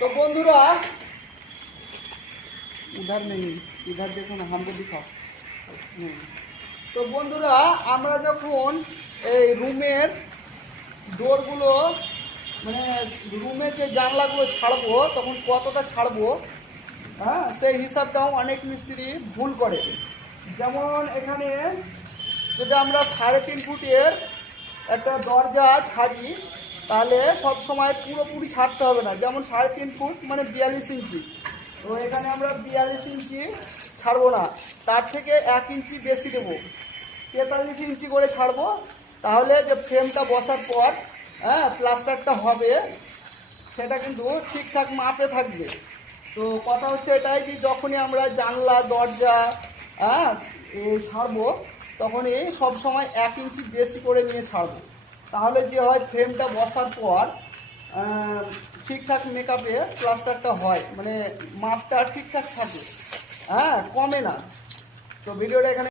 तो बंधुरा उधर नहीं, इधर देखो ना, हमको दिखाओ। तो बंधुरा আমরা যখন এই রুমের ডোরগুলো মানে রুমের যে জানলাগুলো ছাড়বো তখন কতটা ছাড়বো, হ্যাঁ, সেই হিসাবটাও অনেক মিস্ত্রি ভুল করে। যেমন এখানে যদি আমরা 3.5 ফুটের একটা দরজা ছাড়ি তাহলে সব সময় পুরোপুরি ছাড়তে হবে না। যেমন 3.5 ফুট মানে 42 ইঞ্চি, তো এখানে আমরা 42 ইঞ্চি ছাড়বো না, তার থেকে 1 ইঞ্চি বেশি দেবো, 43 ইঞ্চি করে ছাড়বো। তাহলে যে ফ্রেমটা বসার পর হ্যাঁ প্লাস্টারটা হবে সেটা কিন্তু ঠিকঠাক মাপে থাকবে। তো কথা হচ্ছে এটাই যে যখনই আমরা জানলা দরজা হ্যাঁ ছাড়বো তখনই সব সময় 1 ইঞ্চি বেশি করে নিয়ে ছাড়বো। তাহলে যে হয় ফ্রেমটা বসার পর ঠিকঠাক মেকআপে প্লাস্টারটা হয়, মানে মাপটা ঠিকঠাক থাকে, হ্যাঁ, কমে না। তো ভিডিওটা এখানে